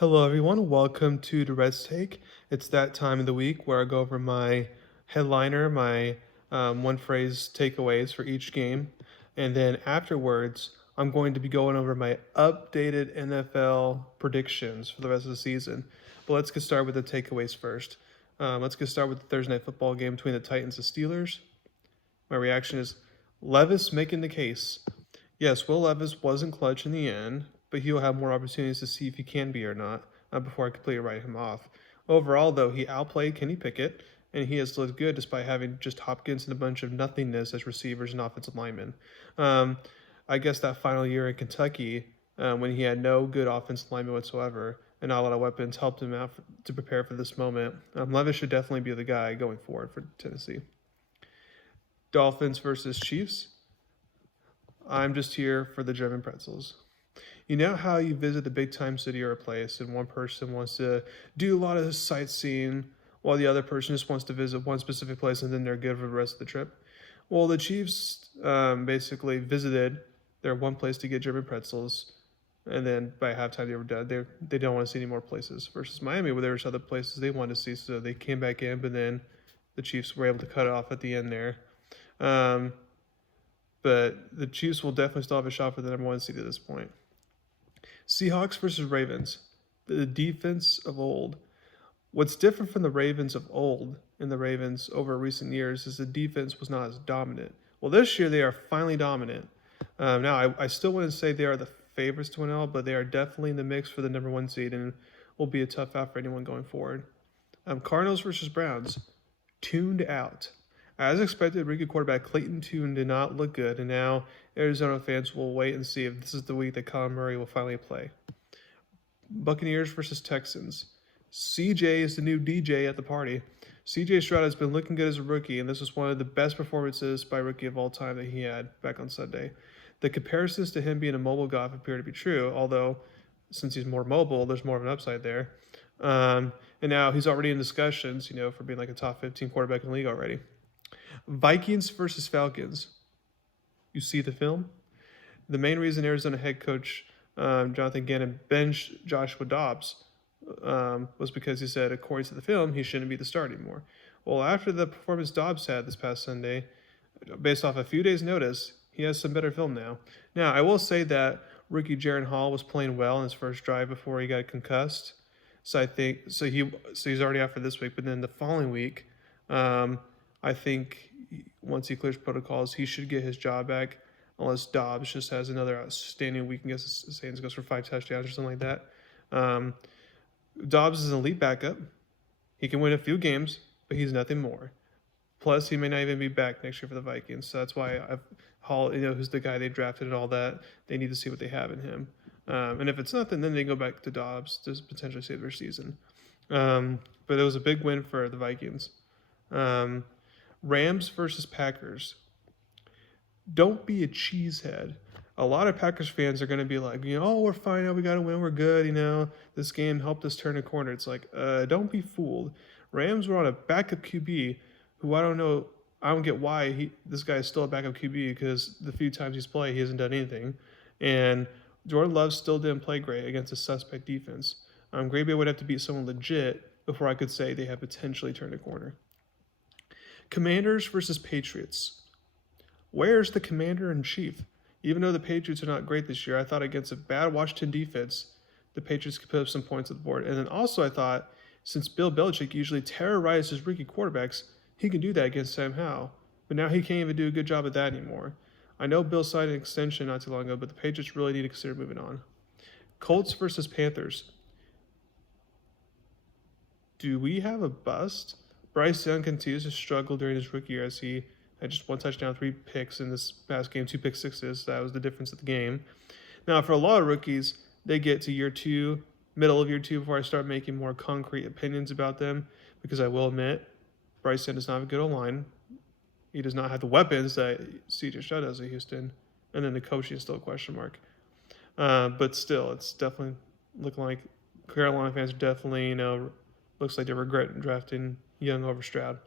Hello, everyone. Welcome to Durrett's Take. It's that time of the week where I go over my headliner, my one phrase takeaways for each game. And then afterwards, I'm going to be going over my updated NFL predictions for the rest of the season. But let's get started with the takeaways first. Let's get started with the Thursday night football game between the Titans and Steelers. My reaction is Levis making the case. Yes, Will Levis wasn't clutch in the end, but he'll have more opportunities to see if he can be or not before I completely write him off. Overall, though, he outplayed Kenny Pickett, and he has looked good despite having just Hopkins and a bunch of nothingness as receivers and offensive linemen. Um, I guess that final year in Kentucky, when he had no good offensive linemen whatsoever and not a lot of weapons, helped him out to prepare for this moment. Levis should definitely be the guy going forward for Tennessee. Dolphins versus Chiefs. I'm just here for the German pretzels. You know how you visit a big time city or a place and one person wants to do a lot of sightseeing while the other person just wants to visit one specific place and then they're good for the rest of the trip? Well, the Chiefs basically visited their one place to get German pretzels, and then by halftime they were done. They don't want to see any more places. Versus Miami, where there was other places they wanted to see, so they came back in, but then the Chiefs were able to cut it off at the end there. Um, but the Chiefs will definitely still have a shot for the number one seed at this point. Seahawks versus Ravens. The defense of old. What's different from the Ravens of old and the Ravens over recent years is the defense was not as dominant. Well, this year they are finally dominant. Now, I still wouldn't say they are the favorites to win it all, but they are definitely in the mix for the number one seed and will be a tough out for anyone going forward. Cardinals versus Browns. Tuned out. As expected, rookie quarterback Clayton Tune did not look good, and now Arizona fans will wait and see if this is the week that Kyler Murray will finally play. Buccaneers versus Texans. CJ is the new DJ at the party. CJ Stroud has been looking good as a rookie, and this was one of the best performances by a rookie of all time that he had back on Sunday. The comparisons to him being a mobile golf appear to be true, although since he's more mobile, there's more of an upside there. And now he's already in discussions, for being like a top 15 quarterback in the league already. Vikings versus Falcons. You see the film? The main reason Arizona head coach Jonathan Gannon benched Joshua Dobbs was because he said, according to the film, he shouldn't be the start anymore. Well, after the performance Dobbs had this past Sunday, based off a few days' notice, he has some better film now. Now, I will say that rookie Jaron Hall was playing well in his first drive before he got concussed. So I think he's already out for this week. But then the following week, I think once he clears protocols, he should get his job back. Unless Dobbs just has another outstanding week and gets the Saints goes for 5 touchdowns or something like that. Dobbs is an elite backup. He can win a few games, but he's nothing more. Plus, he may not even be back next year for the Vikings. So that's why Hall, who's the guy they drafted and all that. They need to see what they have in him. And if it's nothing, then they go back to Dobbs to potentially save their season. But it was a big win for the Vikings. Rams versus Packers. Don't be a cheesehead. A lot of Packers fans are going to be like, oh, we're fine now. We got to win. We're good. This game helped us turn a corner. It's like, don't be fooled. Rams were on a backup QB who I don't know. I don't get why this guy is still a backup QB because the few times he's played, he hasn't done anything. And Jordan Love still didn't play great against a suspect defense. Green Bay would have to beat someone legit before I could say they have potentially turned a corner. Commanders versus Patriots. Where's the commander-in-chief? Even though the Patriots are not great this year, I thought against a bad Washington defense, the Patriots could put up some points on the board. And then also I thought, since Bill Belichick usually terrorizes rookie quarterbacks, he can do that against Sam Howell. But now he can't even do a good job at that anymore. I know Bill signed an extension not too long ago, but the Patriots really need to consider moving on. Colts versus Panthers. Do we have a bust? Bryce Young continues to struggle during his rookie year as he had just 1 touchdown, 3 picks in this past game, 2 pick sixes. That was the difference of the game. Now, for a lot of rookies, they get to year 2, middle of year 2, before I start making more concrete opinions about them, because I will admit, Bryce Young does not have a good O-line. He does not have the weapons that C.J. Stroud does at Houston, and then the coaching is still a question mark. But still, it's definitely looking like Carolina fans are definitely, looks like they regret drafting Young over Stroud.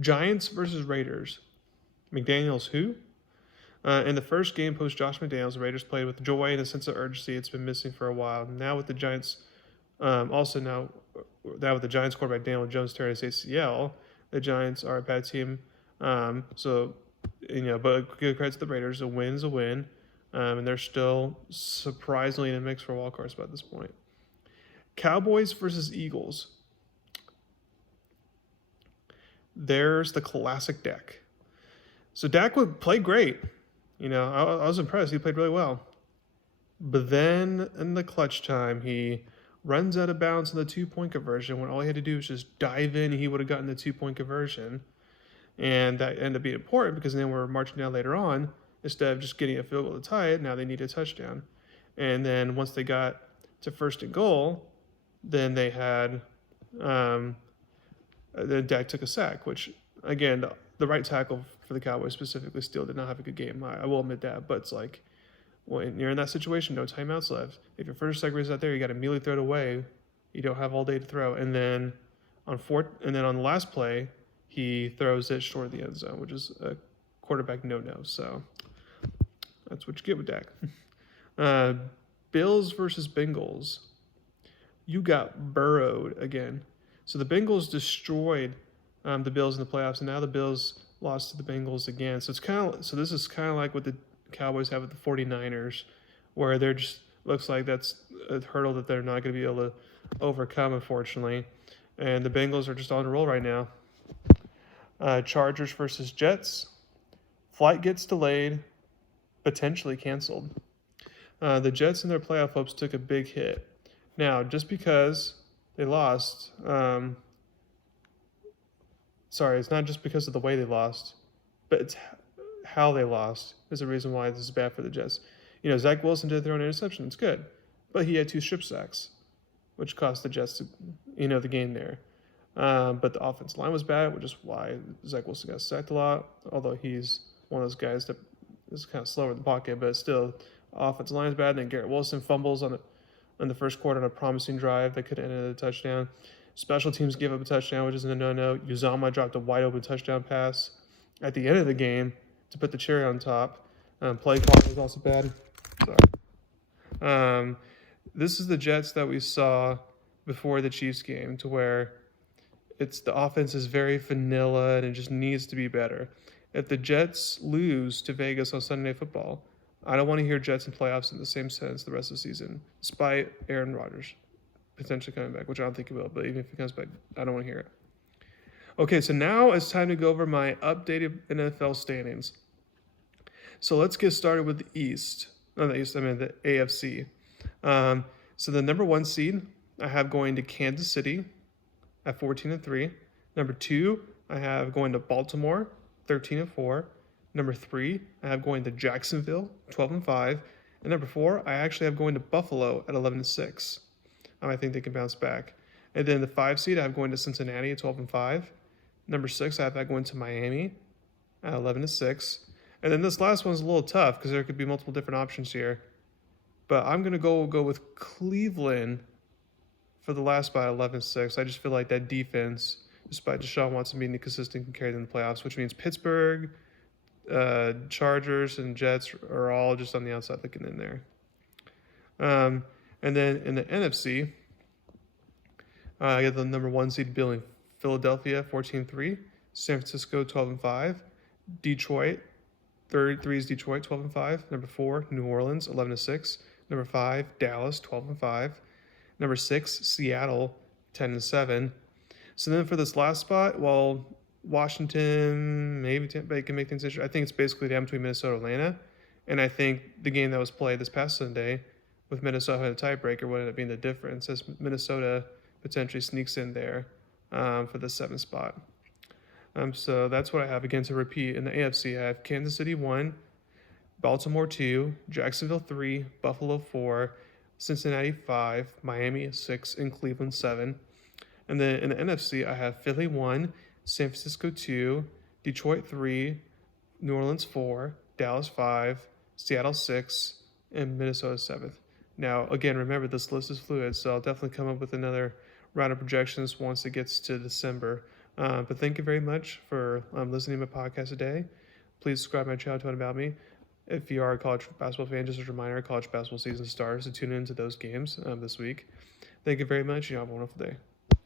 Giants versus Raiders. McDaniels who? In the first game post Josh McDaniels, the Raiders played with joy and a sense of urgency it's been missing for a while. Now with the Giants Also now, that with the Giants quarterback Daniel Jones tearing his ACL, the Giants are a bad team. So, but good credit to the Raiders. A win's a win, and they're still surprisingly in a mix for a wild card spot at this point. Cowboys versus Eagles. There's the classic Dak. So Dak would play great. I was impressed. He played really well. But then in the clutch time, he runs out of bounds in the 2 point conversion when all he had to do was just dive in. He would have gotten the 2 point conversion. And that ended up being important because then we're marching down later on. Instead of just getting a field goal to tie it, now they need a touchdown. And then once they got to first and goal, then they had then Dak took a sack, which again, the right tackle for the Cowboys specifically still did not have a good game. I will admit that, but it's like when you're in that situation, no timeouts left. If your first second is out there, you got to immediately throw it away. You don't have all day to throw, and then on the last play, he throws it short of the end zone, which is a quarterback no-no. So that's what you get with Dak. Bills versus Bengals. You got burrowed again. So the Bengals destroyed the Bills in the playoffs, and now the Bills lost to the Bengals again. So this is kind of like what the Cowboys have with the 49ers, where they're just looks like that's a hurdle that they're not going to be able to overcome, unfortunately. And the Bengals are just on a roll right now. Chargers versus Jets. Flight gets delayed, potentially canceled. The Jets and their playoff hopes took a big hit. Now, just because they lost, it's not just because of the way they lost, but it's how they lost is the reason why this is bad for the Jets. Zach Wilson did throw an interception. It's good. But he had 2 strip sacks, which cost the Jets the game there. But the offensive line was bad, which is why Zach Wilson got sacked a lot, although he's one of those guys that is kind of slower in the pocket, but still, offensive line is bad. And then Garrett Wilson fumbles in the first quarter on a promising drive that could have ended a touchdown. Special teams gave up a touchdown, which is a no-no. Uzama dropped a wide-open touchdown pass at the end of the game to put the cherry on top. Play calling was also bad. Sorry. This is the Jets that we saw before the Chiefs game, to where the offense is very vanilla and it just needs to be better. If the Jets lose to Vegas on Sunday Night Football, I don't want to hear Jets in playoffs in the same sense the rest of the season, despite Aaron Rodgers potentially coming back, which I don't think he will, but even if he comes back, I don't want to hear it. Okay, so now it's time to go over my updated NFL standings. So let's get started with the East. Not the East, I mean the AFC. So the number 1 seed, I have going to Kansas City at 14-3. Number 2, I have going to Baltimore, 13-4. Number 3, I have going to Jacksonville, 12-5. And number 4, I actually have going to Buffalo at 11-6. I think they can bounce back. And then the 5 seed, I have going to Cincinnati at 12-5. Number 6, I have that going to Miami at 11-6. And then this last one's a little tough because there could be multiple different options here. But I'm going to go with Cleveland for the last spot at 11-6. I just feel like that defense, despite Deshaun Watson being inconsistent, can carry them in the playoffs, which means Pittsburgh, Chargers, and Jets are all just on the outside looking in there. And then in the NFC, I got the number 1 seed being Philadelphia, 14-3. San Francisco, 12-5. Detroit, 3 is Detroit, 12-5. Number 4, New Orleans, 11-6. Number 5, Dallas, 12-5. Number 6, Seattle, 10-7. So then for this last spot, Washington, maybe Tampa can make things interesting. I think it's basically down between Minnesota and Atlanta. And I think the game that was played this past Sunday with Minnesota had a tiebreaker would end up being the difference, as Minnesota potentially sneaks in there for the 7th spot. So that's what I have. Again, to repeat, in the AFC, I have Kansas City 1, Baltimore 2, Jacksonville 3, Buffalo 4, Cincinnati 5, Miami 6, and Cleveland 7. And then in the NFC, I have Philly 1, San Francisco 2, Detroit 3, New Orleans 4, Dallas 5, Seattle 6, and Minnesota 7th. Now, again, remember, this list is fluid, so I'll definitely come up with another round of projections once it gets to December. But thank you very much for listening to my podcast today. Please subscribe to my channel to learn about me. if you are a college basketball fan, just a reminder, college basketball season starts, so tune into those games this week. Thank you very much. You have a wonderful day.